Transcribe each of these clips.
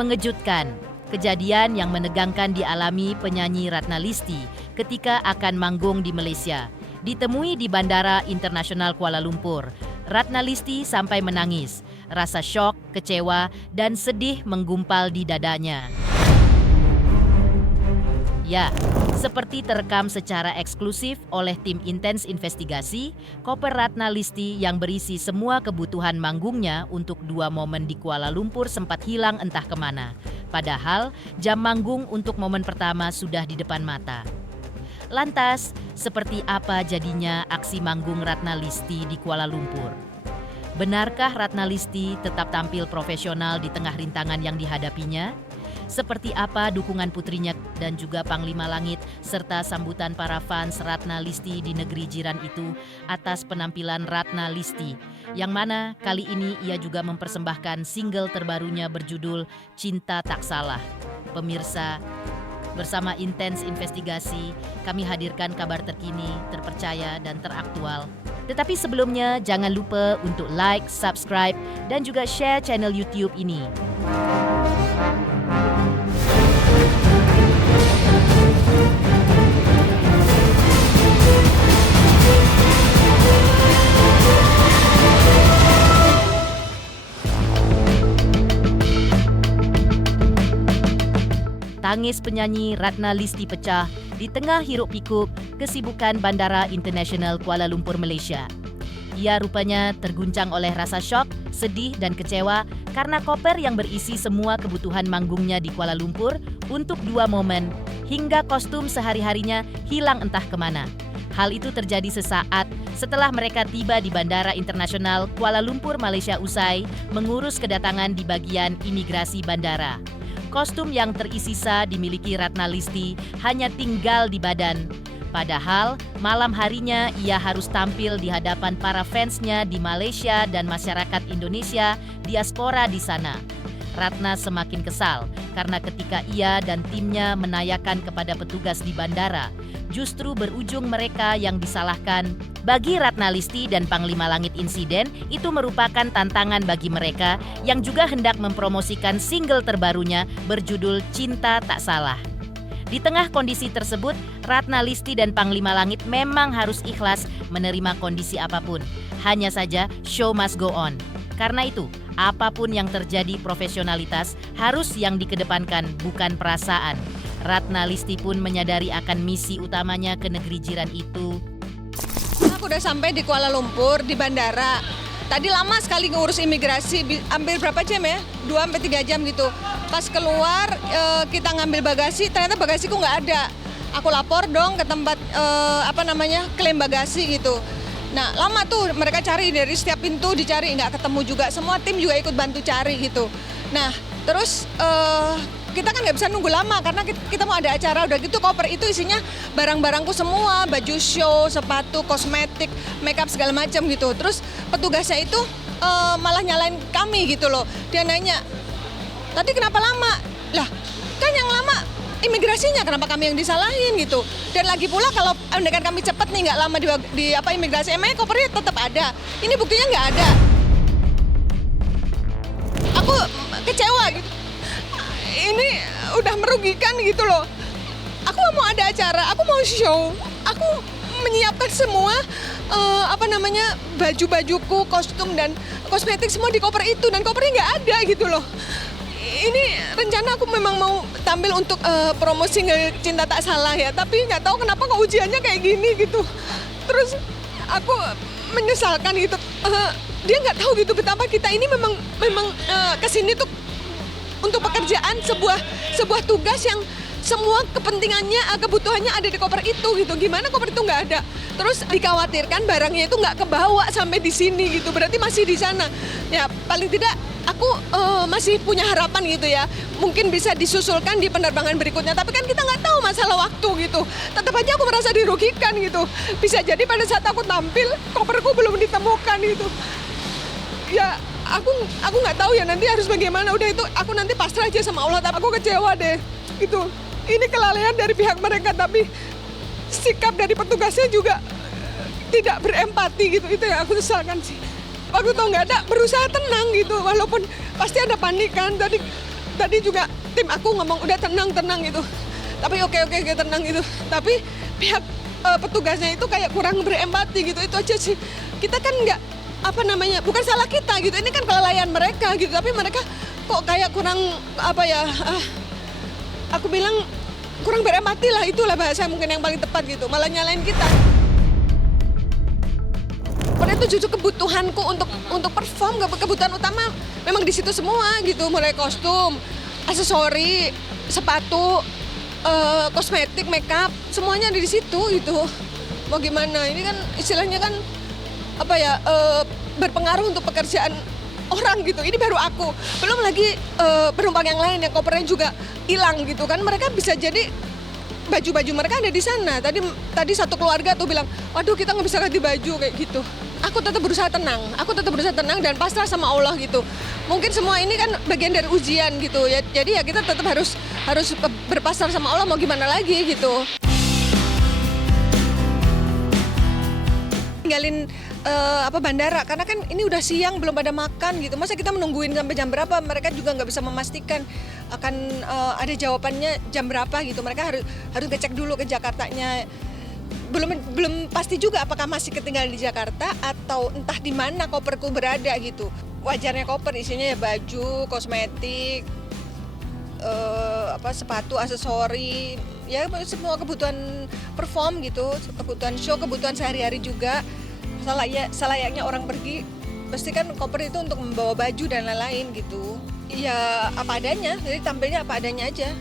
Mengejutkan, kejadian yang menegangkan dialami penyanyi Ratna Listi ketika akan manggung di Malaysia. Ditemui di Bandara Internasional Kuala Lumpur, Ratna Listi sampai menangis. Rasa syok, kecewa, dan sedih menggumpal di dadanya. Ya, seperti terekam secara eksklusif oleh tim intens investigasi, koper Ratna Listi yang berisi semua kebutuhan manggungnya untuk 2 momen di Kuala Lumpur sempat hilang entah kemana. Padahal, jam manggung untuk momen pertama sudah di depan mata. Lantas, seperti apa jadinya aksi manggung Ratna Listi di Kuala Lumpur? Benarkah Ratna Listi tetap tampil profesional di tengah rintangan yang dihadapinya? Seperti apa dukungan putrinya dan juga Panglima Langit serta sambutan para fans Ratna Listi di negeri jiran itu atas penampilan Ratna Listi, yang mana kali ini ia juga mempersembahkan single terbarunya berjudul Cinta Tak Salah. Pemirsa, bersama intens investigasi, kami hadirkan kabar terkini, terpercaya, dan teraktual. Tetapi sebelumnya, jangan lupa untuk like, subscribe, dan juga share channel YouTube ini. Tangis penyanyi Ratna Listi pecah di tengah hiruk-pikuk kesibukan Bandara Internasional Kuala Lumpur, Malaysia. Ia rupanya terguncang oleh rasa syok, sedih dan kecewa karena koper yang berisi semua kebutuhan manggungnya di Kuala Lumpur untuk 2 momen hingga kostum sehari-harinya hilang entah kemana. Hal itu terjadi sesaat setelah mereka tiba di Bandara Internasional Kuala Lumpur, Malaysia usai mengurus kedatangan di bagian imigrasi bandara. Kostum yang tersisa dimiliki Ratna Listi hanya tinggal di badan. Padahal malam harinya ia harus tampil di hadapan para fansnya di Malaysia dan masyarakat Indonesia diaspora di sana. Ratna semakin kesal karena ketika ia dan timnya menanyakan kepada petugas di bandara, justru berujung mereka yang disalahkan. Bagi Ratna Listi dan Panglima Langit, insiden itu merupakan tantangan bagi mereka yang juga hendak mempromosikan single terbarunya berjudul Cinta Tak Salah. Di tengah kondisi tersebut, Ratna Listi dan Panglima Langit memang harus ikhlas menerima kondisi apapun. Hanya saja show must go on. Karena itu, apapun yang terjadi, profesionalitas harus yang dikedepankan, bukan perasaan. Ratna Listi pun menyadari akan misi utamanya ke negeri jiran itu. Aku udah sampai di Kuala Lumpur, di bandara. Tadi lama sekali ngurus imigrasi, hampir berapa jam ya? 2-3 jam gitu. Pas keluar, kita ngambil bagasi, ternyata bagasiku nggak ada. Aku lapor dong ke tempat, klaim bagasi gitu. Nah, lama tuh mereka cari dari setiap pintu, dicari, nggak ketemu juga. Semua tim juga ikut bantu cari gitu. Nah, terus kita kan nggak bisa nunggu lama karena kita mau ada acara. Udah gitu koper itu isinya barang-barangku semua, baju show, sepatu, kosmetik, makeup segala macam gitu. Terus petugasnya itu malah nyalain kami gitu loh. Dia nanya, tadi kenapa lama? Lah, kan yang lama imigrasinya, kenapa kami yang disalahin gitu. Dan lagi pula kalau andaikan kami cepat nih, nggak lama di imigrasi, emangnya kopernya tetap ada. Ini buktinya nggak ada. Aku kecewa gitu. Ini udah merugikan gitu loh. Aku mau ada acara, aku mau show, aku menyiapkan semua baju-bajuku, kostum dan kosmetik semua di koper itu, dan kopernya nggak ada gitu loh. Ini rencana aku memang mau tampil untuk promosi Cinta Tak Salah ya, tapi nggak tahu kenapa kok ujiannya kayak gini gitu. Terus aku menyesalkan gitu. Dia nggak tahu gitu betapa kita ini memang kesini tuh untuk pekerjaan, sebuah tugas yang semua kepentingannya, kebutuhannya ada di koper itu gitu. Gimana koper itu nggak ada? Terus dikhawatirkan barangnya itu nggak kebawa sampai di sini gitu. Berarti masih di sana. Ya paling tidak aku masih punya harapan gitu ya. Mungkin bisa disusulkan di penerbangan berikutnya. Tapi kan kita nggak tahu masalah waktu gitu. Tetap aja aku merasa dirugikan gitu. Bisa jadi pada saat aku tampil, koperku belum ditemukan gitu. Ya aku nggak tahu ya nanti harus bagaimana. Udah itu aku nanti pasrah aja sama Allah. Tapi aku kecewa deh gitu. Ini kelalaian dari pihak mereka, tapi sikap dari petugasnya juga tidak berempati gitu. Itu yang aku sesalkan sih. Waktu itu nggak ada, berusaha tenang gitu, walaupun pasti ada panik kan. Tadi tadi juga tim aku ngomong udah tenang gitu. Tapi oke tenang gitu. Tapi pihak petugasnya itu kayak kurang berempati gitu. Itu aja sih. Kita kan nggak bukan salah kita gitu. Ini kan kelalaian mereka gitu. Tapi mereka kok kayak kurang aku bilang kurang berempati lah, itulah bahasa mungkin yang paling tepat gitu. Malah nyalain kita. Pada itu justru kebutuhanku untuk perform, kebutuhan utama memang di situ semua gitu, mulai kostum, aksesori, sepatu, kosmetik, makeup, semuanya ada di situ gitu. Mau gimana? Ini kan istilahnya kan berpengaruh untuk pekerjaan orang gitu. Ini baru aku, belum lagi penumpang yang lain yang kopernya juga hilang gitu kan. Mereka bisa jadi baju-baju mereka ada di sana. Tadi satu keluarga tuh bilang, waduh kita nggak bisa ganti baju kayak gitu. Aku tetap berusaha tenang dan pasrah sama Allah gitu. Mungkin semua ini kan bagian dari ujian gitu ya. Jadi ya kita tetap harus berpasrah sama Allah, mau gimana lagi gitu. Tinggalin bandara karena kan ini udah siang belum pada makan gitu. Masa kita menungguin sampai jam berapa? Mereka juga nggak bisa memastikan akan ada jawabannya jam berapa gitu. Mereka harus ngecek dulu ke Jakartanya. Belum pasti juga apakah masih ketinggalan di Jakarta atau entah di mana koperku berada gitu. Wajarnya koper isinya ya baju, kosmetik, sepatu, aksesori, ya semua kebutuhan perform gitu, kebutuhan show, kebutuhan sehari-hari juga. Selayaknya orang pergi, pasti kan koper itu untuk membawa baju dan lain-lain gitu. Ya apa adanya, jadi tampilnya apa adanya aja.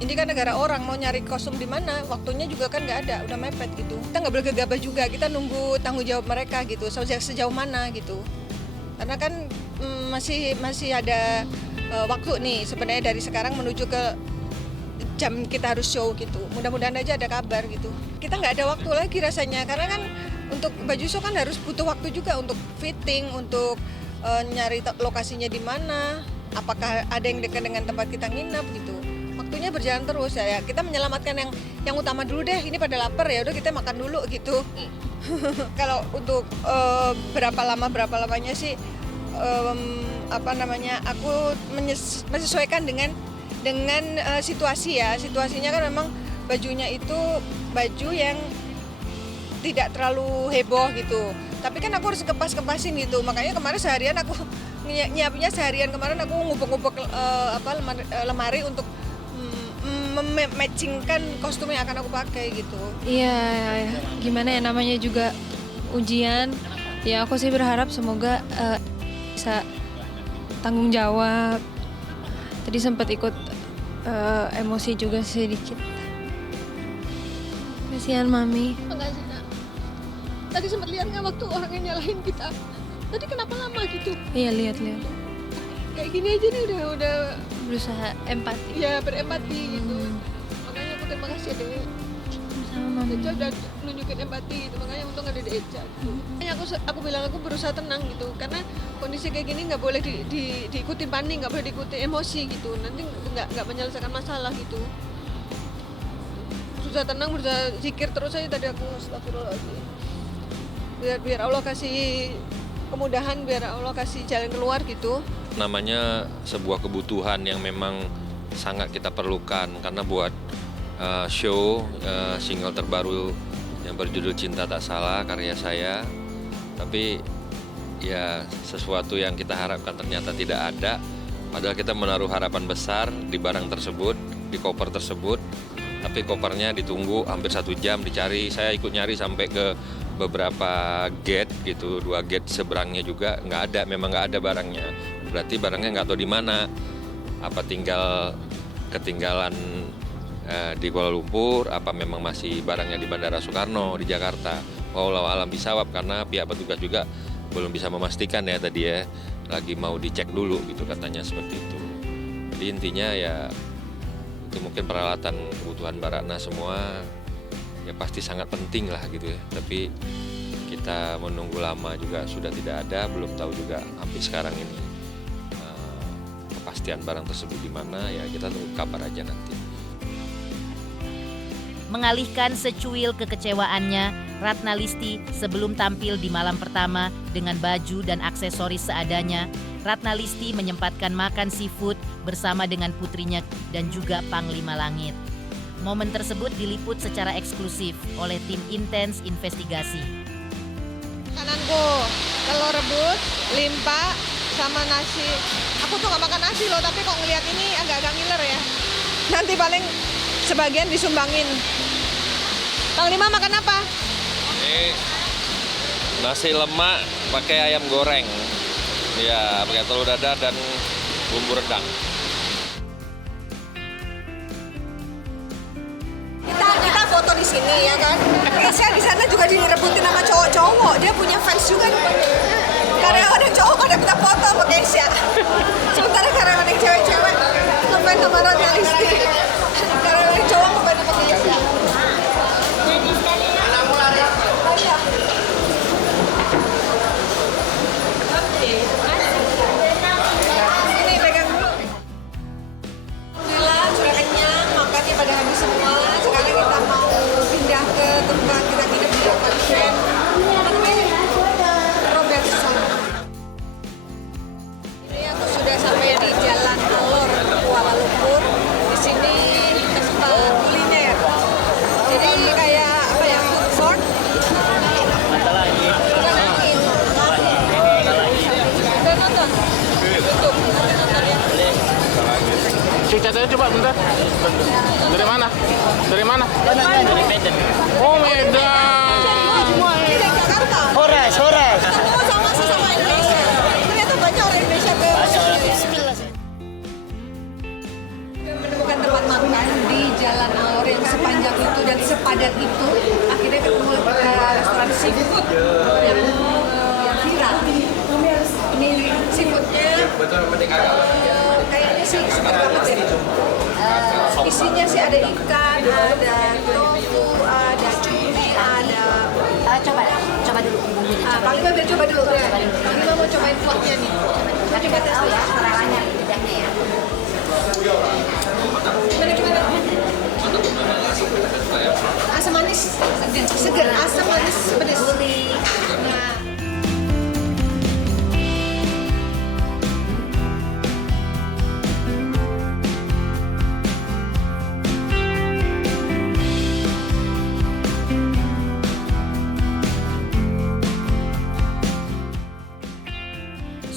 Ini kan negara orang, mau nyari kostum di mana, waktunya juga kan nggak ada, udah mepet gitu. Kita nggak boleh gegabah juga, kita nunggu tanggung jawab mereka gitu, sejauh mana gitu. Karena kan masih ada waktu nih sebenarnya dari sekarang menuju ke jam kita harus show gitu. Mudah-mudahan aja ada kabar gitu. Kita nggak ada waktu lagi rasanya, karena kan untuk baju show kan harus butuh waktu juga untuk fitting, untuk nyari lokasinya di mana, apakah ada yang dekat dengan tempat kita nginep gitu. Waktunya berjalan terus ya. Kita menyelamatkan yang utama dulu deh. Ini pada lapar ya, udah kita makan dulu gitu. Kalau untuk berapa lamanya sih aku menyesuaikan dengan situasi ya. Situasinya kan memang bajunya itu baju yang tidak terlalu heboh gitu. Tapi kan aku harus kepasin gitu. Makanya kemarin seharian aku nyiapnya kemarin aku ngubek-ngubek lemari untuk mematchingkan kostum yang akan aku pakai gitu. Iya, gimana ya, namanya juga ujian. Ya aku sih berharap semoga bisa tanggung jawab. Tadi sempat ikut emosi juga sedikit. Kasihan Mami. Makasih Nak. Tadi sempat lihat nggak waktu orang yang nyalahin kita? Tadi kenapa lama gitu? Iya lihat. Kayak gini aja nih udah Berusaha empati. ya berempati gitu. Makanya aku terima kasih deh. Sama Mami. Eca udah nunjukin empati gitu, makanya untung ada di Eca gitu. Makanya aku bilang aku berusaha tenang gitu, karena kondisi kayak gini nggak boleh diikutin panik, nggak boleh diikutin emosi gitu, nanti nggak menyelesaikan masalah gitu. Berusaha tenang, berusaha zikir terus aja tadi aku astagfirullahaladzim. Biar Allah kasih kemudahan, biar Allah kasih jalan keluar gitu. Namanya sebuah kebutuhan yang memang sangat kita perlukan karena buat show single terbaru yang berjudul Cinta Tak Salah karya saya, tapi ya sesuatu yang kita harapkan ternyata tidak ada, padahal kita menaruh harapan besar di barang tersebut, di koper tersebut, tapi kopernya ditunggu hampir 1 jam dicari. Saya ikut nyari sampai ke beberapa gate gitu, 2 gate seberangnya juga nggak ada, memang nggak ada barangnya. Berarti barangnya nggak tahu di mana, apa ketinggalan di Kuala Lumpur, apa memang masih barangnya di Bandara Soekarno di Jakarta. Wallahu alam bisawab, karena pihak petugas juga belum bisa memastikan ya tadi ya, lagi mau dicek dulu gitu katanya seperti itu. Jadi intinya ya itu mungkin peralatan kebutuhan Mbak Ratna semua ya pasti sangat penting lah gitu ya, tapi kita menunggu lama juga sudah tidak ada, belum tahu juga sampai sekarang ini kepastian barang tersebut di mana, ya kita tunggu kabar aja nanti. Mengalihkan secuil kekecewaannya, Ratna Listi sebelum tampil di malam pertama dengan baju dan aksesoris seadanya, Ratna Listi menyempatkan makan seafood bersama dengan putrinya dan juga Panglima Langit. Momen tersebut diliput secara eksklusif oleh tim Intens Investigasi. Kananku telur rebus, limpa, sama nasi. Aku tuh nggak makan nasi loh, tapi kok ngeliat ini agak-agak ngiler ya. Nanti paling sebagian disumbangin. Panglima makan apa? Ini nasi lemak pakai ayam goreng. Ya, pakai telur dadar dan bumbu rendang. Kita foto di sini ya kan. Keisha di sana juga direbutin sama cowok-cowok. Dia punya fans juga. Karyawan yang cowok pada minta foto sama Keisha. Sementara karyawan yang cewek-cewek ngefans sama Ratna Listi. Karyawan yang cowok ngefans sama Keisha. Ini pegang dulu. Alhamdulillah sudah kenyang, makannya pada habis semua. Sekarang kita mau pindah ke tempat kita hidup di apartemen. Robertson. Ini aku sudah sampai di Jalan Alor, Kuala Lumpur. Di sini tempat kuliner. Jadi kayak apa ya, food court. Udah nonton? YouTube. Nonton ya. Cicatnya coba bentar. Dari mana? Dari mana? Dari Medan. Oh, Medan. Ini dari Jakarta. Horas. Oh, sama Indonesia. Ternyata banyak orang Indonesia ke menemukan tempat makan di Jalan Alor yang sepanjang itu dan sepadat itu. Akhirnya ketemu restoran seafood yang viral. Ini seafoodnya kayaknya sih super banget ya. Isinya sih ada ikan, ada tofu, ada cumi, ada Coba dulu bumbunya. Panglima biar coba dulu ya. Panglima mau cobain kuahnya nih. Coba tes Oh dulu. ya, rasanya lidahnya ya. Gimana? Asam manis, seger, asam manis, pedas. Nah,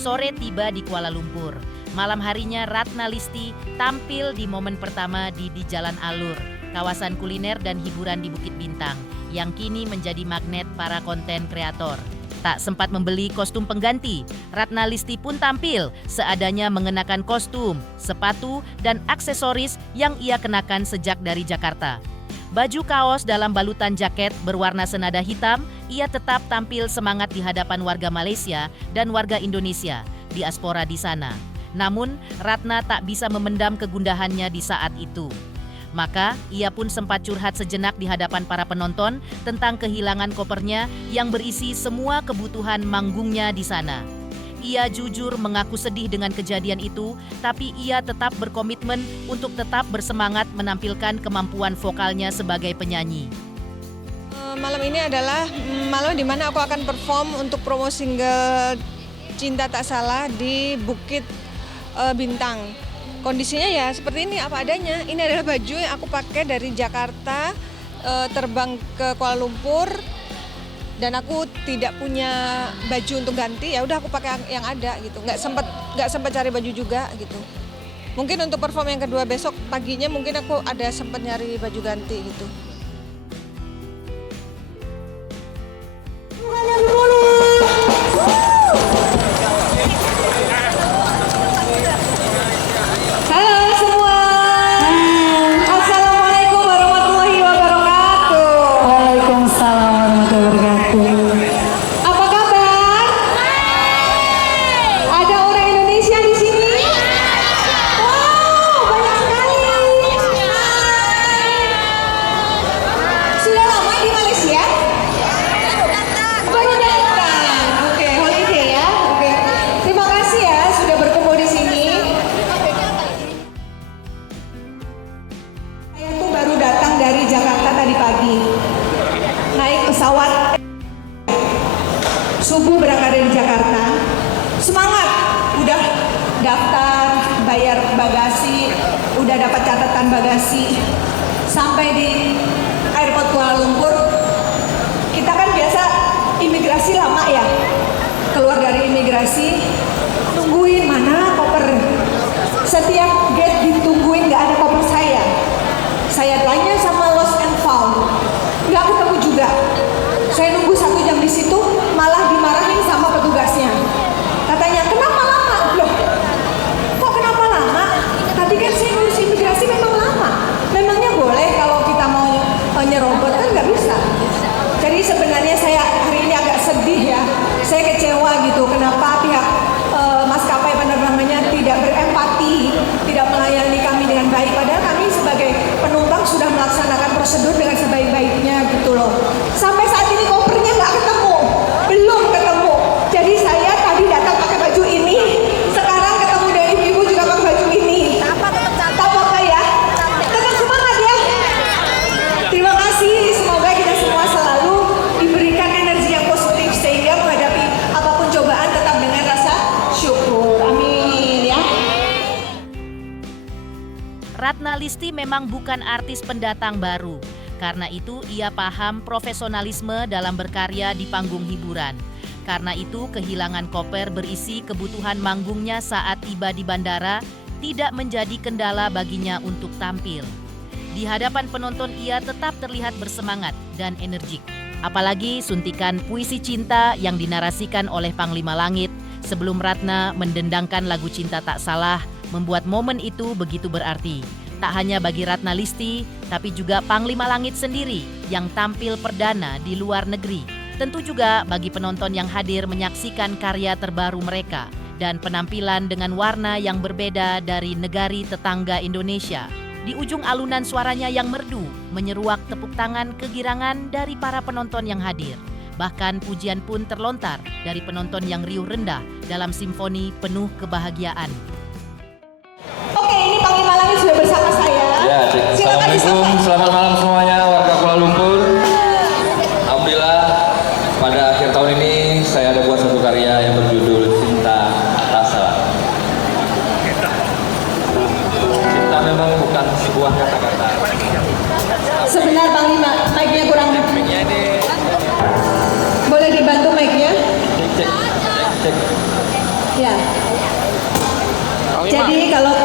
Sore tiba di Kuala Lumpur. Malam harinya Ratna Listi tampil di momen pertama di Jalan Alur, kawasan kuliner dan hiburan di Bukit Bintang, yang kini menjadi magnet para konten kreator. Tak sempat membeli kostum pengganti, Ratna Listi pun tampil seadanya mengenakan kostum, sepatu, dan aksesoris yang ia kenakan sejak dari Jakarta. Baju kaos dalam balutan jaket berwarna senada hitam, ia tetap tampil semangat di hadapan warga Malaysia dan warga Indonesia, diaspora di sana. Namun, Ratna tak bisa memendam kegundahannya di saat itu. Maka, ia pun sempat curhat sejenak di hadapan para penonton tentang kehilangan kopernya yang berisi semua kebutuhan manggungnya di sana. Ia jujur mengaku sedih dengan kejadian itu, tapi ia tetap berkomitmen untuk tetap bersemangat menampilkan kemampuan vokalnya sebagai penyanyi. malam ini adalah malam di mana aku akan perform untuk promo single Cinta Tak Salah di Bukit Bintang. Kondisinya ya seperti ini, apa adanya. Ini adalah baju yang aku pakai dari Jakarta, terbang ke Kuala Lumpur. Dan aku tidak punya baju untuk ganti, ya udah aku pakai yang ada gitu. Nggak sempat cari baju juga gitu. Mungkin untuk perform yang kedua besok paginya mungkin aku ada sempat nyari baju ganti gitu. Halo semua. Assalamualaikum warahmatullahi wabarakatuh. Waalaikumsalam warahmatullahi wabarakatuh. Apa kabar? Ada orang Indonesia di sini? Wow, banyak sekali. udah daftar, bayar bagasi, udah dapat catatan bagasi. Sampai di airport Kuala Lumpur, kita kan biasa imigrasi lama ya. Keluar dari imigrasi, tungguin mana koper. Setiap gate ditungguin nggak ada koper saya. Saya tanya sama lost and found, nggak ketemu juga. Saya nunggu 1 jam di situ, malah dimarahin sama petugasnya. Katanya, kenapa lama? Loh, kok kenapa lama? Tadi kan saya ngurus imigrasi memang lama. Memangnya boleh kalau kita mau nyerobot, kan nggak bisa. Jadi sebenarnya saya hari ini agak sedih ya. Saya kecewa gitu, kenapa pihak maskapai penerbangannya tidak berempati, tidak melayani kami dengan baik. Padahal kami sebagai penumpang sudah melaksanakan prosedur dengan sebaik-baiknya gitu loh. Sampai saat ini kopernya nggak ketemu, belum ketemu. Jadi saya tadi datang pakai baju ini, sekarang ketemu dengan ibu-ibu juga pakai baju ini. Tak apa ya, tetap semangat ya. Terima kasih, semoga kita semua selalu diberikan energi yang positif sehingga menghadapi apapun cobaan tetap dengan rasa syukur. Amin ya. Ratna Listi memang bukan artis pendatang baru. Karena itu ia paham profesionalisme dalam berkarya di panggung hiburan. Karena itu kehilangan koper berisi kebutuhan manggungnya saat tiba di bandara tidak menjadi kendala baginya untuk tampil. Di hadapan penonton ia tetap terlihat bersemangat dan energik. Apalagi suntikan puisi cinta yang dinarasikan oleh Panglima Langit sebelum Ratna mendendangkan lagu Cinta Tak Salah membuat momen itu begitu berarti. Tak hanya bagi Ratna Listi, tapi juga Panglima Langit sendiri yang tampil perdana di luar negeri. Tentu juga bagi penonton yang hadir menyaksikan karya terbaru mereka dan penampilan dengan warna yang berbeda dari negari tetangga Indonesia. Di ujung alunan suaranya yang merdu, menyeruak tepuk tangan kegirangan dari para penonton yang hadir. Bahkan pujian pun terlontar dari penonton yang riuh rendah dalam simfoni penuh kebahagiaan. Oke, ini Panglima Langit sudah bersama saya. Ya, Assalamualaikum, selamat malam semuanya warga Kuala Lumpur. Alhamdulillah pada akhir tahun ini saya ada buat satu karya yang berjudul Cinta Tak Salah. Cinta memang bukan sebuah kata-kata. Sebentar Panglima, mic-nya kurang. Boleh dibantu mic-nya? Cek. Ya. Jadi kalau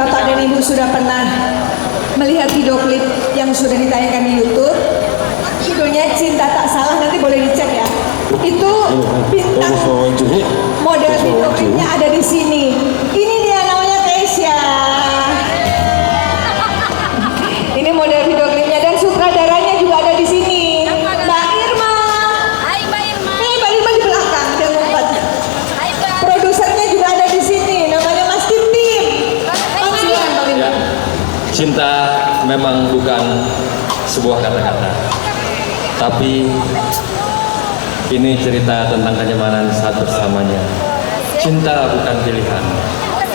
Bapak dan Ibu sudah pernah melihat video klip yang sudah ditayangkan di YouTube, judulnya Cinta Tak Salah, nanti boleh dicek ya. Itu bintang model video klipnya ada di sini. Ini dia namanya Keisha. Ini model video klipnya dan sutradaranya juga ada di sini. Mbak Irma. Hai Mbak Irma. Ini Mbak Irma di belakang, dia ngumpet. Hai Mbak. Produsernya juga ada di sini, namanya Mas Tim Tim. Silakan Mbak Irma. Ya, cinta memang bukan sebuah kata-kata, tapi ini cerita tentang kenyamanan saat bersamanya. Cinta bukan pilihan,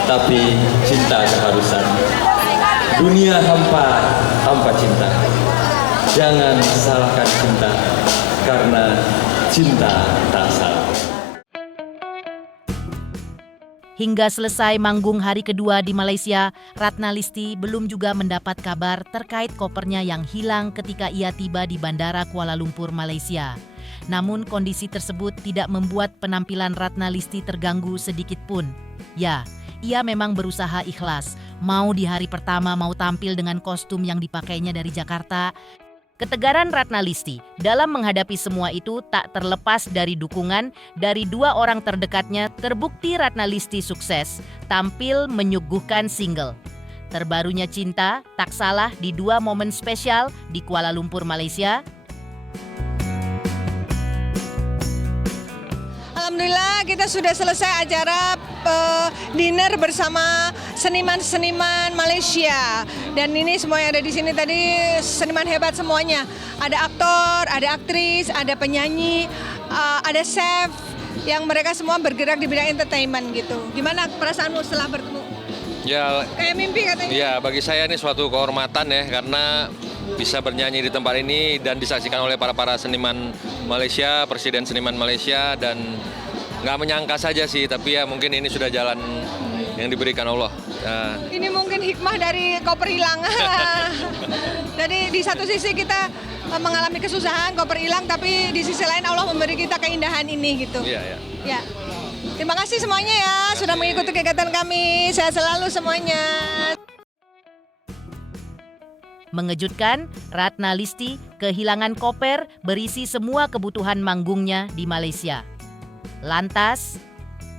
tapi cinta keharusan. Dunia hampa cinta. Jangan salahkan cinta, karena cinta tak salah. Hingga selesai manggung hari kedua di Malaysia, Ratna Listi belum juga mendapat kabar terkait kopernya yang hilang ketika ia tiba di Bandara Kuala Lumpur, Malaysia. Namun kondisi tersebut tidak membuat penampilan Ratna Listi terganggu sedikit pun. Ya, ia memang berusaha ikhlas, mau di hari pertama mau tampil dengan kostum yang dipakainya dari Jakarta. Ketegaran Ratna Listi dalam menghadapi semua itu tak terlepas dari dukungan dari 2 orang terdekatnya. Terbukti Ratna Listi sukses tampil menyuguhkan single terbarunya Cinta Tak Salah di 2 momen spesial di Kuala Lumpur, Malaysia. Alhamdulillah kita sudah selesai acara dinner bersama seniman-seniman Malaysia. Dan ini semua yang ada di sini tadi seniman hebat semuanya. Ada aktor, ada aktris, ada penyanyi, ada chef yang mereka semua bergerak di bidang entertainment gitu. Gimana perasaanmu setelah bertemu? Ya, Kayak mimpi katanya. ya bagi saya ini suatu kehormatan ya, karena bisa bernyanyi di tempat ini dan disaksikan oleh para seniman Malaysia, Presiden Seniman Malaysia, dan nggak menyangka saja sih, tapi ya mungkin ini sudah jalan yang diberikan Allah. Ini mungkin hikmah dari koper hilang. Jadi di satu sisi kita mengalami kesusahan, koper hilang, tapi di sisi lain Allah memberi kita keindahan ini gitu. Iya, iya. Ya. Terima kasih semuanya ya sudah mengikuti kegiatan kami. Sehat selalu semuanya. Mengejutkan, Ratna Listi kehilangan koper berisi semua kebutuhan manggungnya di Malaysia. Lantas,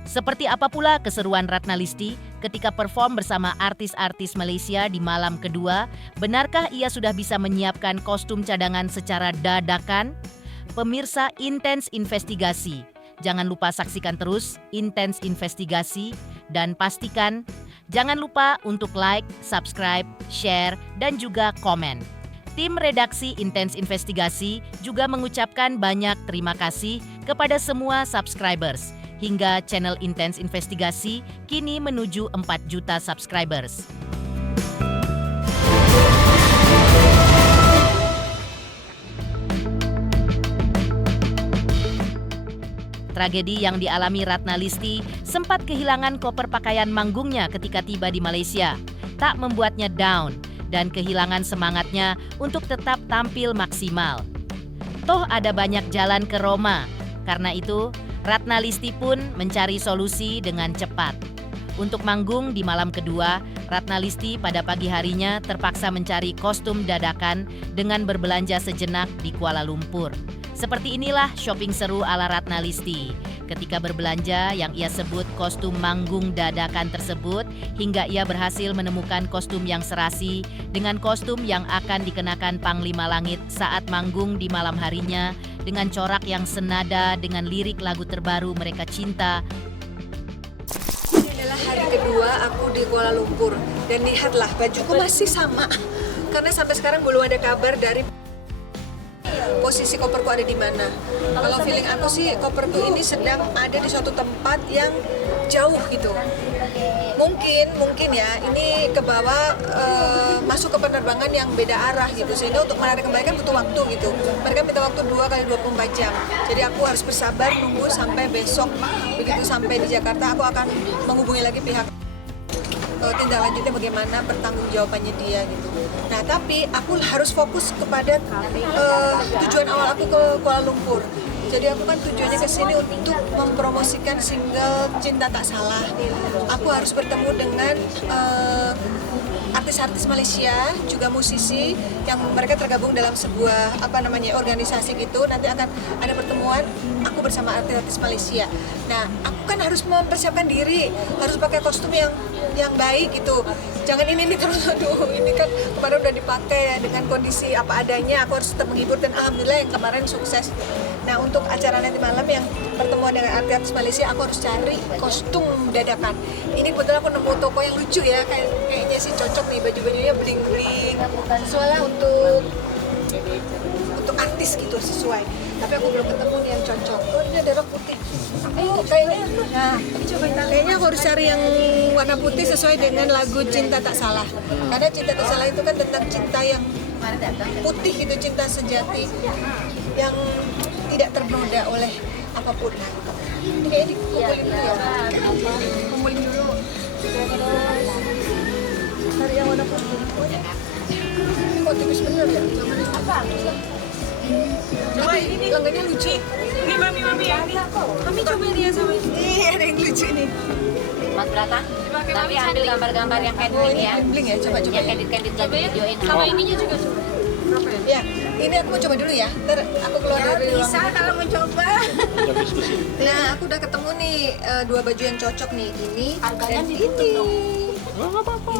seperti apa pula keseruan Ratna Listi ketika perform bersama artis-artis Malaysia di malam kedua? Benarkah ia sudah bisa menyiapkan kostum cadangan secara dadakan? Pemirsa Intens Investigasi, jangan lupa saksikan terus Intens Investigasi dan pastikan jangan lupa untuk like, subscribe, share, dan juga komen. Tim redaksi Intens Investigasi juga mengucapkan banyak terima kasih kepada semua subscribers. Hingga channel Intens Investigasi kini menuju 4 juta subscribers. Tragedi yang dialami Ratna Listi sempat kehilangan koper pakaian manggungnya ketika tiba di Malaysia. Tak membuatnya down dan kehilangan semangatnya untuk tetap tampil maksimal. Toh ada banyak jalan ke Roma. Karena itu, Ratna Listi pun mencari solusi dengan cepat. Untuk manggung di malam kedua, Ratna Listi pada pagi harinya terpaksa mencari kostum dadakan dengan berbelanja sejenak di Kuala Lumpur. Seperti inilah shopping seru ala Ratna Listi. Ketika berbelanja yang ia sebut kostum manggung dadakan tersebut, hingga ia berhasil menemukan kostum yang serasi dengan kostum yang akan dikenakan Panglima Langit saat manggung di malam harinya dengan corak yang senada dengan lirik lagu terbaru Mereka Cinta. Ini adalah hari kedua aku di Kuala Lumpur dan lihatlah bajuku masih sama karena sampai sekarang belum ada kabar dari posisi koperku ada di mana. Kalau feeling aku sih koperku ini sedang ada di suatu tempat yang jauh gitu. Mungkin ya ini ke bawah masuk ke penerbangan yang beda arah gitu, sehingga untuk menarik kembali kan butuh waktu gitu. Mereka minta waktu 2 kali 24 jam. Jadi aku harus bersabar nunggu sampai besok. Begitu sampai di Jakarta aku akan menghubungi lagi pihak tindak lanjutnya bagaimana bertanggung jawabannya dia gitu. Nah tapi aku harus fokus kepada tujuan awal aku ke Kuala Lumpur. Jadi aku kan tujuannya ke sini untuk mempromosikan single Cinta Tak Salah. Aku harus bertemu dengan artis-artis Malaysia, juga musisi yang mereka tergabung dalam sebuah organisasi gitu. Nanti akan ada pertemuan aku bersama artis-artis Malaysia. Nah, aku kan harus mempersiapkan diri, harus pakai kostum yang baik gitu. Jangan ini terus, aduh ini kan kemarin udah dipakai ya, dengan kondisi apa adanya. Aku harus tetap menghibur dan alhamdulillah yang kemarin sukses. Nah, untuk acara nanti malam yang pertemuan dengan artis Malaysia, aku harus cari kostum dadakan. Ini kebetulan aku nemu toko yang lucu ya, kayaknya sih cocok nih, baju-bajunya bling-bling. Sesuai lah untuk artis gitu, sesuai. Tapi aku belum ketemu nih yang cocok. Oh, ini ada rok putih. Kayaknya aku harus cari yang warna putih sesuai dengan lagu Cinta Tak Salah. Karena Cinta Tak Salah itu kan tentang cinta yang putih gitu, cinta sejati yang tidak ternoda oleh apapun. Ini kayaknya dikumpulin dulu ya. Kumpulin dulu. Cari yang warna putih. Ini kok tipis bener ya? Coba ini lengannya lucu. Ini mami ya. Mami coba dia sama ini. Ada yang lucu nih. Mas Brata, nanti ambil gambar-gambar yang kayak gini ya. Bling ya, coba. Yang kredit-kredit lagi videoin. Sama ininya juga coba. Ya, ini aku mau coba dulu ya. Ntar aku keluar dari ruang. Bisa kalau mencoba. Nah, aku udah ketemu nih 2 baju yang cocok nih. Ini Harganya dan ditutup ini. dong.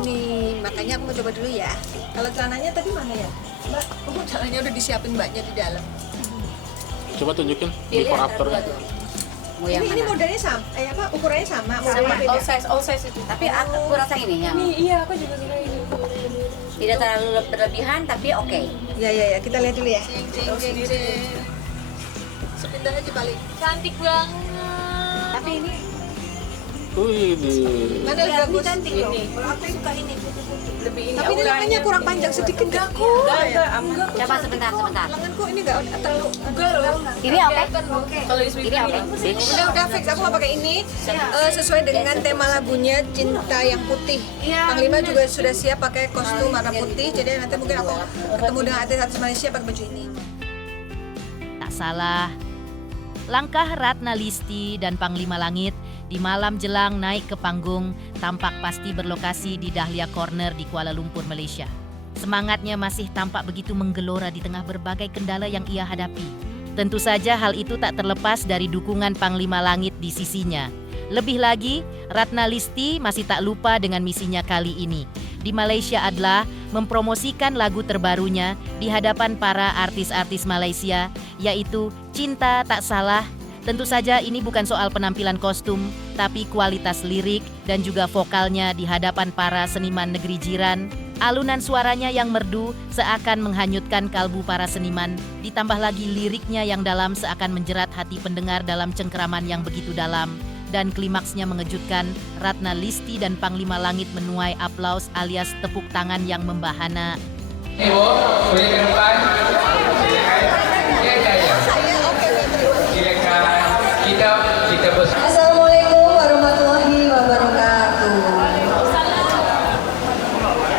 Ini, makanya aku mau coba dulu ya. Kalau celananya tadi mana ya? Mbak, celananya udah disiapin mbaknya di dalam. Coba tunjukin Pilih before antara after. dua tuh. Mau yang Ini mana? modelnya sama, ukurannya sama. Sama, modelnya beda. all size itu. Tapi aku rasa ini yang Iya, aku juga suka ini. tidak terlalu berlebihan tapi oke. Ya, kita lihat dulu ya. Sepindah aja paling. Cantik banget. Tapi ini Mana lebih bagus? Cantik loh. Kalau aku suka ini putih-putih. Lebih ini. Tapi ini lengannya kurang panjang sedikit nggak kok? Coba sebentar. Lenganku ini nggak terlalu Ini oke? Kalau ini oke. Udah fix, aku mau pakai ini sesuai dengan tema lagunya Cinta yang Putih. Panglima juga sudah siap pakai kostum warna putih, jadi nanti mungkin aku ketemu dengan artis-artis Malaysia pakai baju ini. Tak salah, langkah Ratna Listi dan Panglima Langit di malam jelang naik ke panggung tampak pasti berlokasi di Dahlia Corner di Kuala Lumpur, Malaysia. Semangatnya masih tampak begitu menggelora di tengah berbagai kendala yang ia hadapi. Tentu saja hal itu tak terlepas dari dukungan Panglima Langit di sisinya. Lebih lagi, Ratna Listi masih tak lupa dengan misinya kali ini. Di Malaysia adalah mempromosikan lagu terbarunya di hadapan para artis-artis Malaysia, yaitu Cinta Tak Salah. Tentu saja ini bukan soal penampilan kostum, tapi kualitas lirik dan juga vokalnya di hadapan para seniman negeri jiran. Alunan suaranya yang merdu seakan menghanyutkan kalbu para seniman, ditambah lagi liriknya yang dalam seakan menjerat hati pendengar dalam cengkeraman yang begitu dalam. Dan klimaksnya mengejutkan, Ratna Listi dan Panglima Langit menuai aplaus alias tepuk tangan yang membahana. Ibu, boleh ke depan? Silakan. Kita Assalamualaikum warahmatullahi wabarakatuh.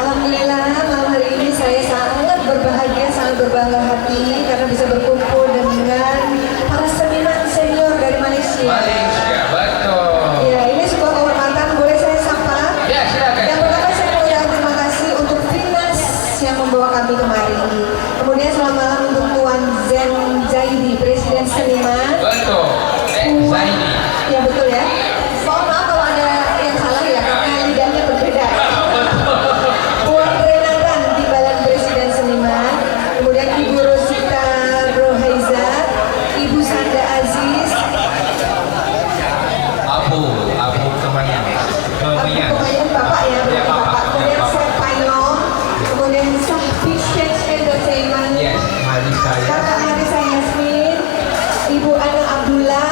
Alhamdulillah malam hari ini saya sangat berbahagia, sangat berbangga hati karena bisa berkumpul dengan para seniman senior dari Malaysia. Malaysia, betul. Ya, ini sebuah kehormatan. Boleh saya sapa? Ya, silakan. Yang pertama saya mau ucapkan terima kasih untuk Finas yang membawa kami kemari. Kemudian selamat malam untuk Tuan Zen Zaidi, Presiden Seniman. Betul. Zaini. Ya betul ya. Mohon maaf kalau ada yang salah ya karena lidahnya berbeda. Puan Renatan, Timbalan Presiden Seniman. Kemudian Ibu Rosita Rohaiza, Ibu Sanda Aziz, Abu kemana? Kemian. kemudian Bapak ya, Ya, Bapak. Kemudian Seth Paino, kemudian Sahbi Sheikh Entertainment, Yes, mari saya. Kakak Marisa Yasmin, Ibu Ana Abdullah.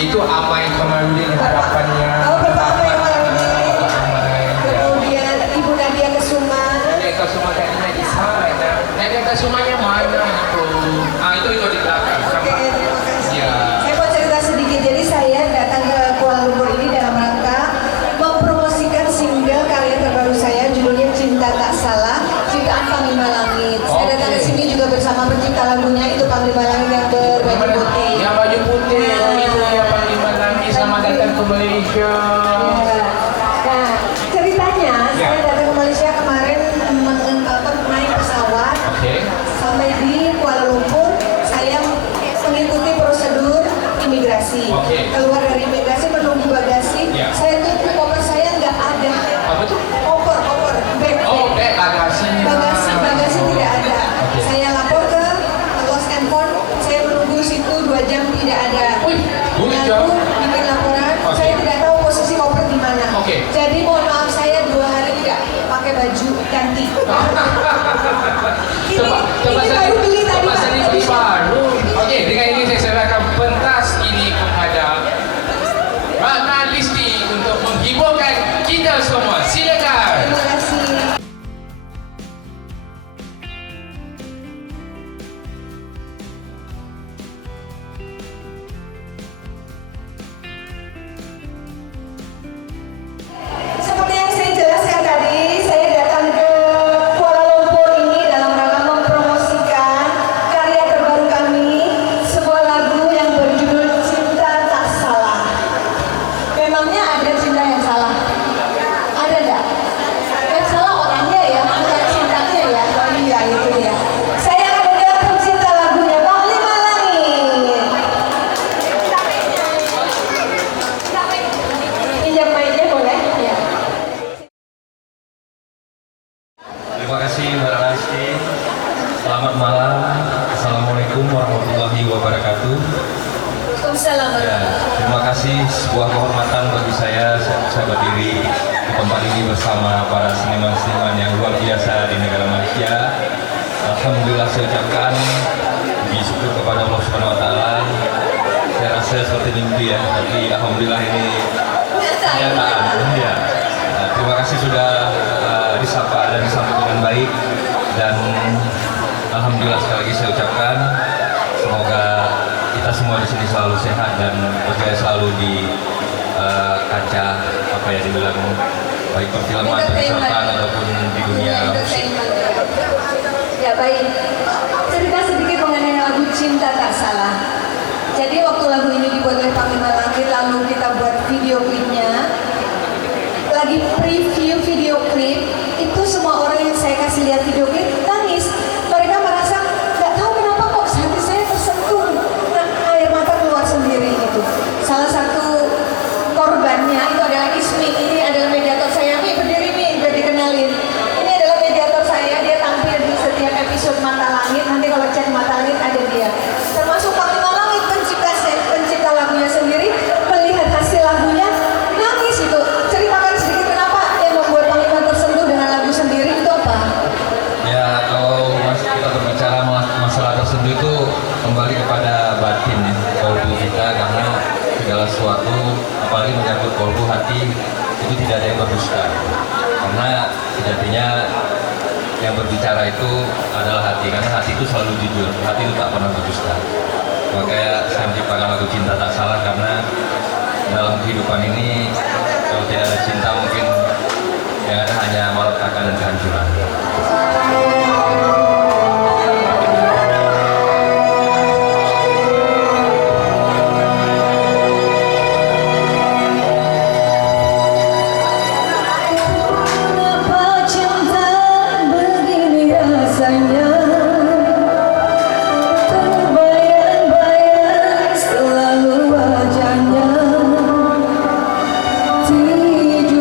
Itu Amai Kamarudin harapannya. Oh, Bapak apa yang malam ini? Amai. Kemudian Ibu Nadia Kesuma. Nadia Kesuma tadinya di sana. Nadia Kesumanya mana itu? Itu di belakang. Oke, terima kasih. Ya. Saya mau cerita sedikit. Jadi saya datang ke Kuala Lumpur ini dalam rangka mempromosikan single karya terbaru saya, judulnya Cinta Tak Salah, ciptaan Panglima Langit. Saya datang ke sini juga bersama pencipta lagunya, itu Panglima Langit yang berbaju putih. Yang baju putih. Itu yang Panglima Langit. Selamat datang ke Malaysia. Nah, ceritanya Ya. saya datang ke Malaysia kemarin naik pesawat. Oke. Sampai di Kuala Lumpur, saya mengikuti prosedur imigrasi. Oke. Keluar dari imigrasi menunggu bagasi. Ya. Saya tunggu koper saya nggak ada. Apa tuh? Koper, bag. Oh, bagasi. Bagasi tidak ada. Oke. Saya lapor ke Lost and Found. Saya menunggu situ 2 jam tidak ada. Wih, 2 jam? Lalu bikin laporan. Oke. Saya tidak tahu posisi koper di mana. Oke. Jadi mohon maaf saya 2 hari tidak pakai baju ganti. Ini baru beli tadi Pak. Ini Tadi baru. Oke, dengan ini saya serahkan pentas ini kepada Ratna Listi untuk menghiburkan kita semua. Silakan. Terima kasih. Seperti yang saya jelaskan tadi, saya datang ke Kuala Lumpur ini dalam rangka mempromosikan karya terbaru kami, sebuah lagu yang berjudul Cinta Tak Salah. Memangnya ada cinta yang salah? Ada nggak? Yang salah orangnya ya, bukan cintanya ya. Oh iya, itu dia. Saya akan mendengar pencipta lagunya, Panglima Langit. Pinjam mic-nya boleh? Ya. Terima kasih Mbak Rasti. Selamat malam. Assalamualaikum warahmatullahi wabarakatuh. Waalaikumsalam. Ya, terima kasih, sebuah kehormatan bagi saya bisa berdiri di tempat ini bersama para seniman-seniman yang luar biasa di negara Malaysia. Alhamdulillah saya ucapkan puji syukur kepada Allah Subhanahu wa taala. Saya rasa seperti mimpi ya, tapi alhamdulillah ini selalu di kaca apa ya dibilang baik perfilman, pesertaan ataupun di dunia musik. Ya baik, cerita sedikit mengenai lagu Cinta Tak Salah. Jadi waktu lagu ini dibuat oleh Panglima Langit, lalu kita buat video klipnya. Lagi preview video klip, itu semua orang yang saya kasih lihat video klip nangis. Mereka merasa nggak tahu kenapa kok hati saya tersentuh, air mata keluar sendiri gitu. Salah satu korbannya itu adalah Ismi. Ini adalah mediator saya. Mi, berdiri Mi, biar dikenalin. Ini adalah mediator saya. Dia tampil di setiap episode Mata Langit. Nanti kalau cek Mata Langit ada dia. Termasuk Panglima Langit, pencipta lagunya sendiri. Melihat hasil lagunya, nangis itu. Ceritakan sedikit kenapa yang membuat Panglima tersentuh dengan lagu sendiri itu apa? Ya kalau kita berbicara masalah tersentuh itu kembali kepada batin ya, kolbu kita, karena segala sesuatu apalagi menyangkut kolbu hati itu tidak ada yang berdusta, karena sejatinya yang berbicara itu adalah hati, karena hati itu selalu jujur, hati itu tak pernah berdusta. Makanya saya menciptakan lagu Cinta Tak Salah, karena dalam kehidupan ini kalau tidak ada cinta mungkin yang ada hanya malapetaka dan kehancuran. Mengapa cinta begini rasanya? Terbayang-bayang selalu wajahnya. Tidur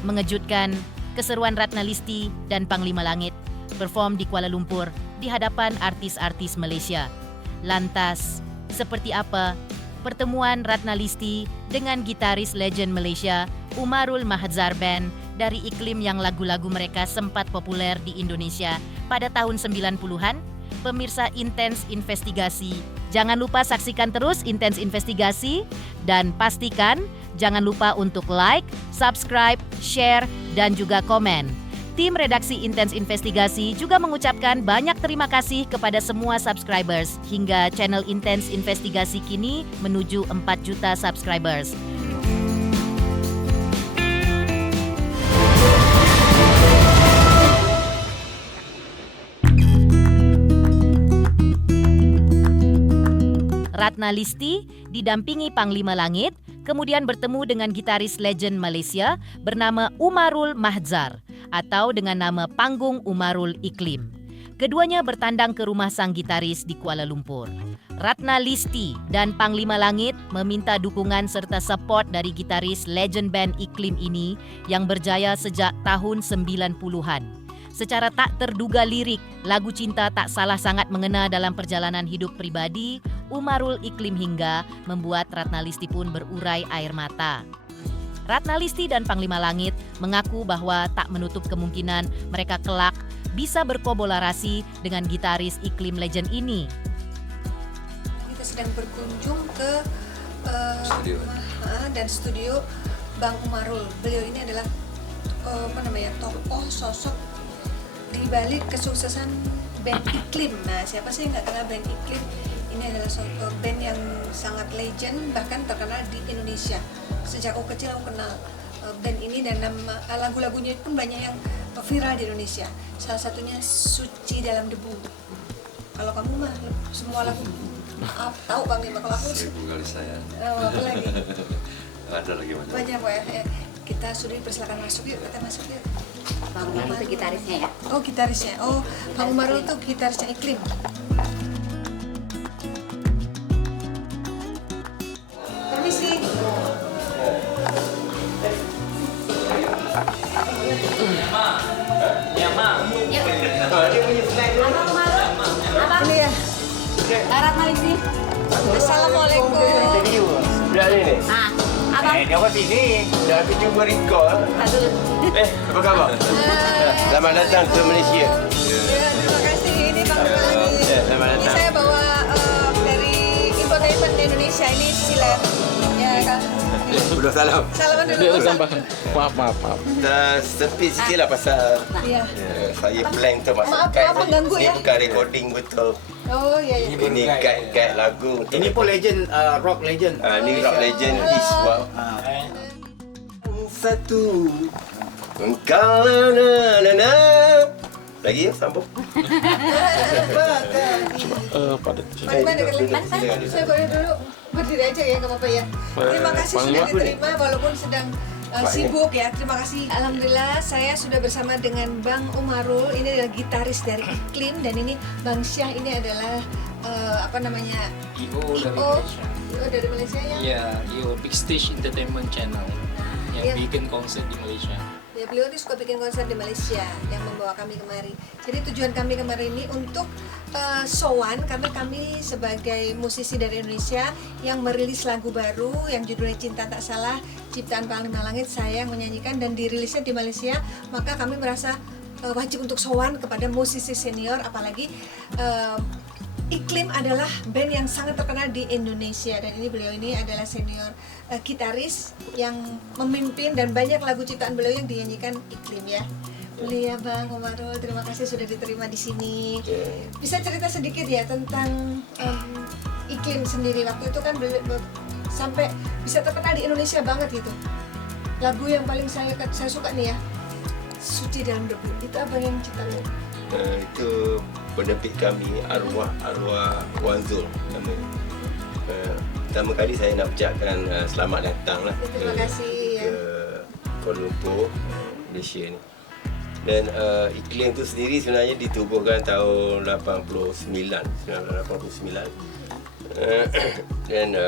Mengejutkan, keseruan Ratna Listi dan Panglima Langit perform di Kuala Lumpur di hadapan artis-artis Malaysia. Lantas, seperti apa pertemuan Ratna Listi dengan gitaris legend Malaysia Umarul Mahadzar Band dari iklim yang lagu-lagu mereka sempat populer di Indonesia pada tahun 90-an? Pemirsa Intens Investigasi, jangan lupa saksikan terus Intens Investigasi dan pastikan jangan lupa untuk like, subscribe, share, dan juga komen. Tim redaksi Intens Investigasi juga mengucapkan banyak terima kasih kepada semua subscribers hingga channel Intens Investigasi kini menuju 4 juta subscribers. Ratna Listi didampingi Panglima Langit, kemudian bertemu dengan gitaris legend Malaysia bernama Umarul Mahadzar atau dengan nama panggung Umarul Iklim. Keduanya bertandang ke rumah sang gitaris di Kuala Lumpur. Ratna Listi dan Panglima Langit meminta dukungan serta support dari gitaris legend band Iklim ini yang berjaya sejak tahun 90-an. Secara tak terduga lirik, lagu Cinta Tak Salah sangat mengena dalam perjalanan hidup pribadi Umarul Iklim hingga membuat Ratna Listi pun berurai air mata. Ratna Listi dan Panglima Langit mengaku bahwa tak menutup kemungkinan mereka kelak bisa berkolaborasi dengan gitaris Iklim legend ini. Kita sedang berkunjung ke studio Bang Umarul. Beliau ini adalah tokoh sosok di balik kesuksesan band Iklim. Nah, siapa sih yang nggak kenal band Iklim? Ini adalah band yang sangat legend, bahkan terkenal di Indonesia. Sejak aku kecil aku kenal band ini dan lagu-lagunya pun banyak yang viral di Indonesia. Salah satunya Suci Dalam Debu. Kalau kamu mah semua lagu tahu Bang Bima. Kalau aku saya. Apa lagi? Ada lagi banyak Pak ya. Kita sudah dipersilakan masuk yuk, kita masuk yuk. Bang Umarul itu gitarisnya ya? Oh gitarisnya, Bang Umarul itu gitarisnya Iklim. Permisi. Abang Umarul? Abang? Ini ya. Ratna Listi? Assalamualaikum. Budak ni. Abang? Dia orang sini. Dah pergi jumpa Riko. Apa khabar? Selamat datang ke Malaysia. Ya, terima kasih. Ini Bang Umarul. Selamat Ini datang. saya bawa dari Infotainment Indonesia. Ini Silat. Ya kan. Belum salam. Salaman dulu. Maaf. Sepi sikit lah pasal Iya. saya blank tu masuk Maaf, guide. mengganggu Ni ya. bukan recording betul. Oh iya. Ini guide lagu. Ini pun legend, rock legend. Ni rock legend East. Wow. Satu. Engkau na. Lagi ya, sambung. Pada Mana dekat lagi? Saya boleh dulu berdiri aja ya, nggak apa-apa ya. Terima kasih sudah diterima walaupun sedang sibuk ya. Terima kasih. Alhamdulillah saya sudah bersama dengan Bang Umarul. Ini adalah gitaris dari Iklim dan ini Bang Syah ini adalah IO dari Malaysia. IO dari Malaysia ya. Ya, IO Big Stage Entertainment Channel yang Ya. bikin konser di Malaysia. Ya, beliau ini suka bikin konser di Malaysia yang membawa kami kemari. Jadi tujuan kami kemari ini untuk sowan karena kami sebagai musisi dari Indonesia yang merilis lagu baru yang judulnya Cinta Tak Salah, ciptaan Panglima Langit, saya yang menyanyikan dan dirilisnya di Malaysia. Maka kami merasa wajib untuk sowan kepada musisi senior, apalagi Iklim adalah band yang sangat terkenal di Indonesia dan ini beliau ini adalah senior gitaris yang memimpin dan banyak lagu ciptaan beliau yang dinyanyikan Iklim ya. Mulia Bang Umarul, terima kasih sudah diterima di sini. Bisa cerita sedikit ya tentang Iklim sendiri, waktu itu kan sampai bisa terkenal di Indonesia banget gitu. Lagu yang paling saya suka nih ya, Suci Dalam Debu, itu abang yang ciptakan? Itu penerbit kami, arwah Wan Zul namanya. Pertama kali saya nak ucapkan selamat datang lah Terima kasih ke Kuala Lumpur, Malaysia ni. Dan Iklim tu sendiri sebenarnya ditubuhkan tahun 1989. Dan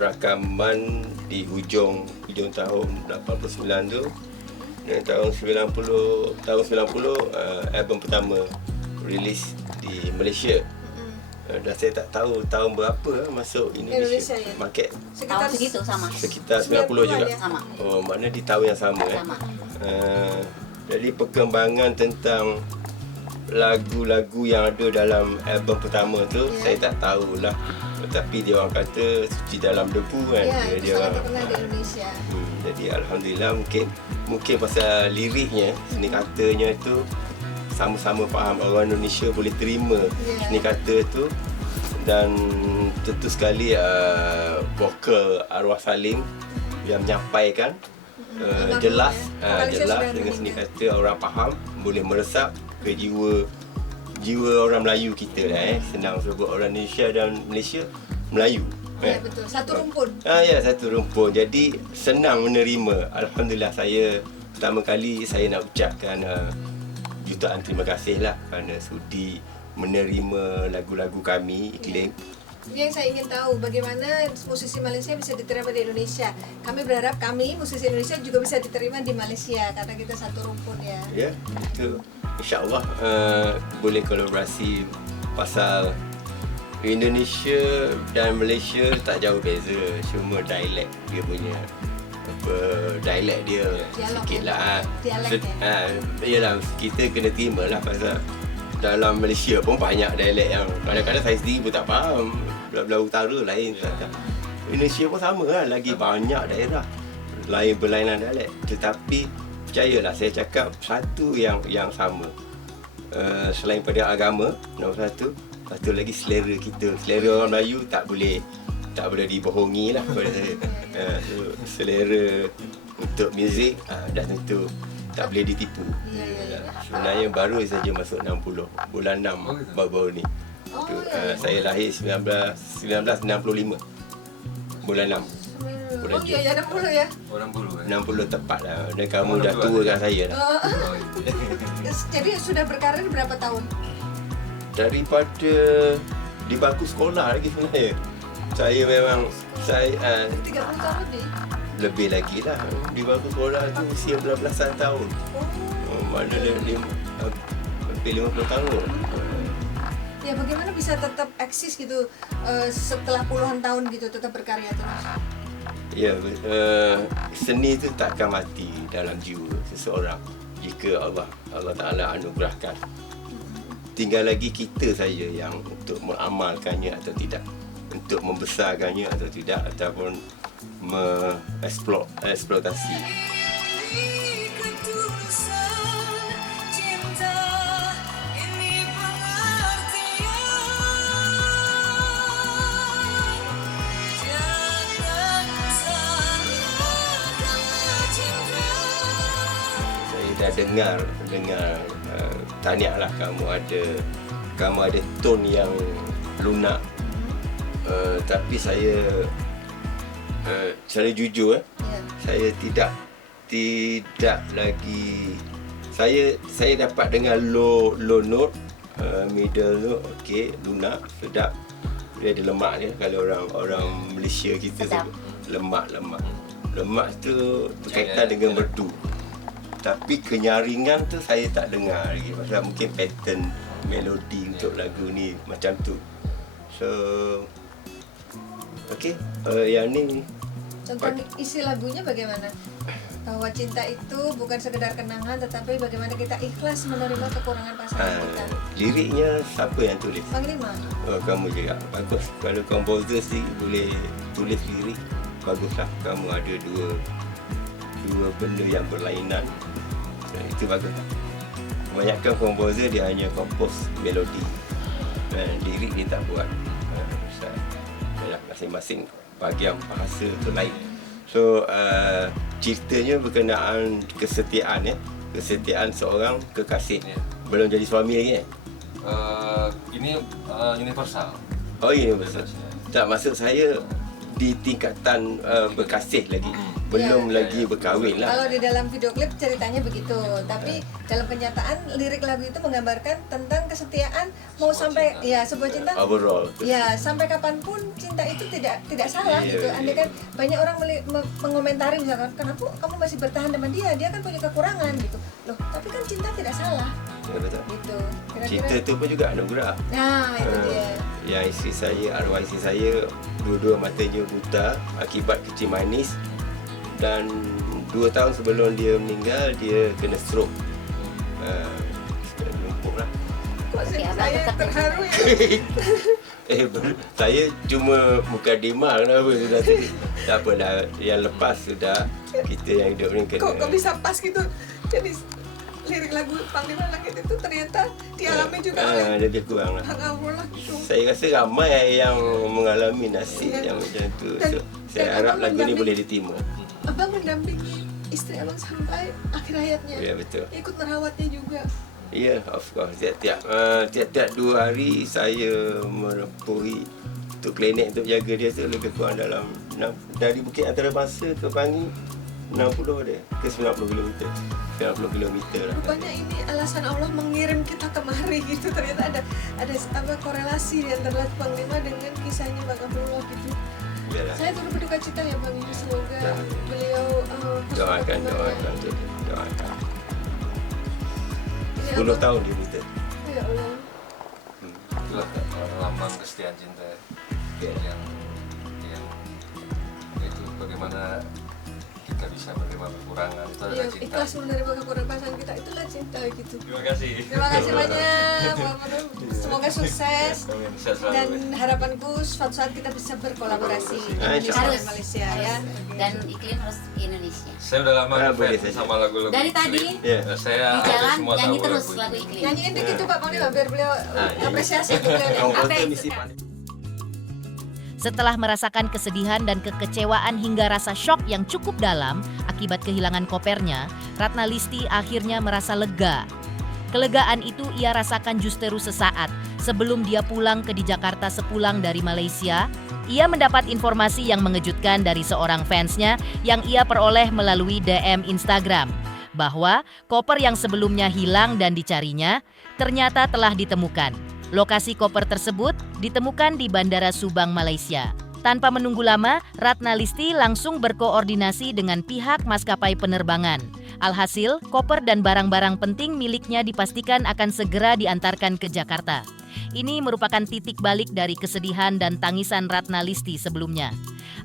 rakaman di hujung tahun 89 tu Dan tahun 90 album pertama release di Malaysia. Dan saya tak tahu tahun berapa masuk Indonesia ya? market. Tahun segitu sama. Sekitar 90 juga. ya? Sama. Oh, makna di tahun yang sama. Sama. Jadi perkembangan tentang lagu-lagu yang ada dalam album pertama tu saya tak tahulah. Tetapi dia orang kata Suci Dalam Debu kan. Ya, itu dia sangat orang, terkenal di Indonesia. jadi alhamdulillah mungkin pasal liriknya, seni katanya tu sama-sama faham, orang Indonesia boleh terima seni kata tu. Dan tentu sekali vokal Arwah Salim yang menyampaikan jelas dengan seni kata, orang faham, boleh meresap ke jiwa orang Melayu kita lah. Senang sebut orang Indonesia dan Malaysia Melayu. Ya, betul. Satu rumpun. Ya, satu rumpun. Jadi senang menerima. Alhamdulillah, saya pertama kali saya nak ucapkan jutaan terima kasih lah kerana sudi menerima lagu-lagu kami, Iklim. Yang saya ingin tahu bagaimana musisi Malaysia bisa diterima di Indonesia. Kami berharap kami musisi Indonesia juga bisa diterima di Malaysia karena kita satu rumpun ya. Ya, itu insya-Allah boleh kolaborasi. Pasal Indonesia dan Malaysia tak jauh beza, cuma dialek dia punya dialek dia sikit lah. Yalah, kita kena terima lah pasal dalam Malaysia pun banyak dialek yang kadang-kadang saya sendiri pun tak faham. Belah utara lain, Indonesia pun sama lah, lagi banyak daerah lain berlainan dialek. Tetapi percayalah, saya cakap satu yang sama. Selain pada agama, nombor satu lagi selera kita. Selera orang Melayu tak boleh dibohongi lah pada saya. Selera untuk muzik dah tentu tak boleh ditipu. Sebenarnya baru saja masuk 60, bulan 6 baru-baru ni. Saya lahir 1965, bulan 6. Oh ya, 60 ya? 60 tepat lah. Dan kamu dah tua kan saya lah. Jadi sudah berkarir berapa tahun? Daripada di bangku sekolah lagi sebenarnya. Saya memang 30 tahun lebih? Lebih lagi lah. Di bangku sekolah tu usia belasan tahun. Mana lebih 50 tahun. Ya, bagaimana bisa tetap eksis gitu setelah puluhan tahun gitu, tetap berkarya terus? Ya, seni itu takkan mati dalam jiwa seseorang jika Allah Ta'ala anugerahkan. Tinggal lagi kita saja yang untuk mengamalkannya atau tidak, untuk membesarkannya atau tidak, ataupun eksploitasi. Dah dengar tahniahlah kamu ada tone yang lunak, tapi saya secara jujur saya tidak lagi saya dapat dengar low note, middle note, okey, lunak, sedap. Dia ada lemak dia, kalau orang Malaysia kita sebut lemak tu berkaitan dengan merdu. Tapi kenyaringan tu saya tak dengar lagi. Pasal mungkin pattern melodi untuk lagu ni macam tu. So, okey, yang ni. Contoh isi lagunya bagaimana? Bahwa cinta itu bukan sekedar kenangan, tetapi bagaimana kita ikhlas menerima kekurangan pasangan kita. Liriknya siapa yang tulis? Panglima. Oh, kamu juga. Bagus. Kalau komposer sih boleh tulis lirik, baguslah. Kamu ada dua benda yang berlainan. Itu bagus. Kebanyakan komposer dia hanya kompos melodi, lirik dia tak buat. Masing-masing bahagian bahasa tu lain. So ceritanya berkenaan kesetiaan, kesetiaan seorang kekasih. Belum jadi suami lagi Ini universal. Oh, universal. Tak, maksud saya di tingkatan berkasih lagi. Belum lagi berkahwin lah. Kalau di dalam video klip ceritanya begitu, tapi dalam kenyataan lirik lagu itu menggambarkan tentang kesetiaan mau sampai ya sebuah cinta. Overall. Ya sampai kapanpun cinta itu tidak salah gitu. Andai kan banyak orang mengomentari misalkan kenapa kamu masih bertahan sama dia kan punya kekurangan gitu. Loh, tapi kan cinta tidak salah. Ya, betul. Gitu. Kira-kira. Cinta tu pun juga anugerah. Nah, itu dia. Yang isteri saya, arwah isteri saya, dua-dua matanya buta akibat kecil manis. Dan 2 tahun sebelum dia meninggal, dia kena stroke. Lumpuh lah. Kok saya terharu ya? Saya cuma mukadimah kenapa sudah tadi. Tak apalah, yang lepas sudah. Kita yang hidup ni kena. Kok bisa pas gitu? Jadi lirik lagu Panglima Langit itu ternyata dialami juga oleh lebih kurang lah. Allah gitu. Saya rasa ramai yang mengalami nasib yang macam tu. So, saya harap lagu ni boleh diterima. Abang mendampingi istri abang sampai akhir hayatnya. Ya, betul. Ikut merawatnya juga. Ya, of course. Tiap-tiap 2 hari saya menempuhi untuk klinik untuk jaga dia tu lebih kurang dalam dari Bukit Antarabangsa ke Bangi 60 dia ke 90 km. 90 km lah. Rupanya ini alasan Allah mengirim kita kemari gitu. Ternyata ada korelasi antara Panglima dengan kisahnya Bang Abdullah gitu. Yalah. Saya turut berduka cita ya Bang, semoga beliau doakan. 10 tahun dia minta. Ya Allah. Itulah lambang kesetiaan cinta yang itu bagaimana kita bisa menerima kekurangan, itu adalah cinta. Ikhlas menerima kekurangan pasangan kita, itulah cinta gitu. Terima kasih. Terima kasih banyak Bang Manum. Semoga sukses. Dan harapanku suatu saat kita bisa berkolaborasi Indonesia dan Malaysia ya. Dan iklim harus Indonesia. Saya udah lama ngefans sama lagu-lagu dari tadi saya di jalan semua nyanyi tahu terus lagu lagu iklim. Nyanyiin dikit tuh Pak Panglima biar beliau apresiasi beliau. Setelah merasakan kesedihan dan kekecewaan hingga rasa syok yang cukup dalam akibat kehilangan kopernya, Ratna Listy akhirnya merasa lega. Kelegaan itu ia rasakan justru sesaat sebelum dia pulang di Jakarta sepulang dari Malaysia. Ia mendapat informasi yang mengejutkan dari seorang fansnya yang ia peroleh melalui DM Instagram, bahwa koper yang sebelumnya hilang dan dicarinya ternyata telah ditemukan. Lokasi koper tersebut ditemukan di Bandara Subang, Malaysia. Tanpa menunggu lama, Ratna Listy langsung berkoordinasi dengan pihak maskapai penerbangan. Alhasil, koper dan barang-barang penting miliknya dipastikan akan segera diantarkan ke Jakarta. Ini merupakan titik balik dari kesedihan dan tangisan Ratna Listy sebelumnya.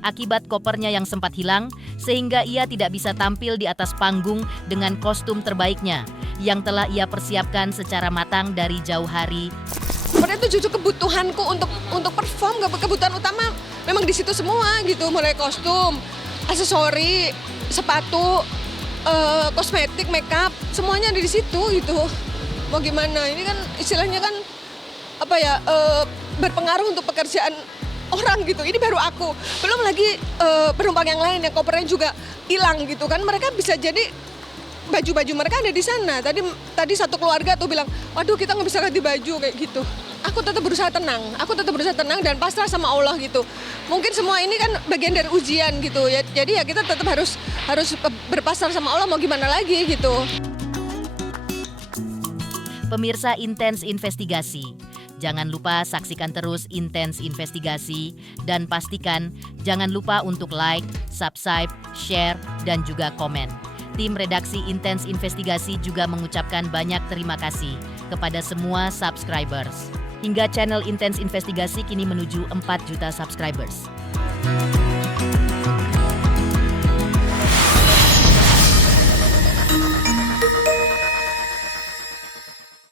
Akibat kopernya yang sempat hilang, sehingga ia tidak bisa tampil di atas panggung dengan kostum terbaiknya yang telah ia persiapkan secara matang dari jauh hari. Koper itu justru kebutuhanku untuk perform, kebutuhan utama memang di situ semua gitu, mulai kostum, aksesori, sepatu, kosmetik, makeup, semuanya ada di situ gitu. Mau gimana? Ini kan istilahnya kan berpengaruh untuk pekerjaan orang gitu. Ini baru aku, belum lagi penumpang yang lain yang kopernya juga hilang gitu kan. Mereka bisa jadi baju-baju mereka ada di sana. Tadi satu keluarga tuh bilang, waduh kita nggak bisa ganti baju kayak gitu. Aku tetap berusaha tenang dan pasrah sama Allah gitu. Mungkin semua ini kan bagian dari ujian gitu ya. Jadi ya kita tetap harus berpasrah sama Allah, mau gimana lagi gitu. Pemirsa Intens Investigasi, jangan lupa saksikan terus Intens Investigasi dan pastikan jangan lupa untuk like, subscribe, share, dan juga komen. Tim redaksi Intens Investigasi juga mengucapkan banyak terima kasih kepada semua subscribers. Hingga channel Intens Investigasi kini menuju 4 juta subscribers.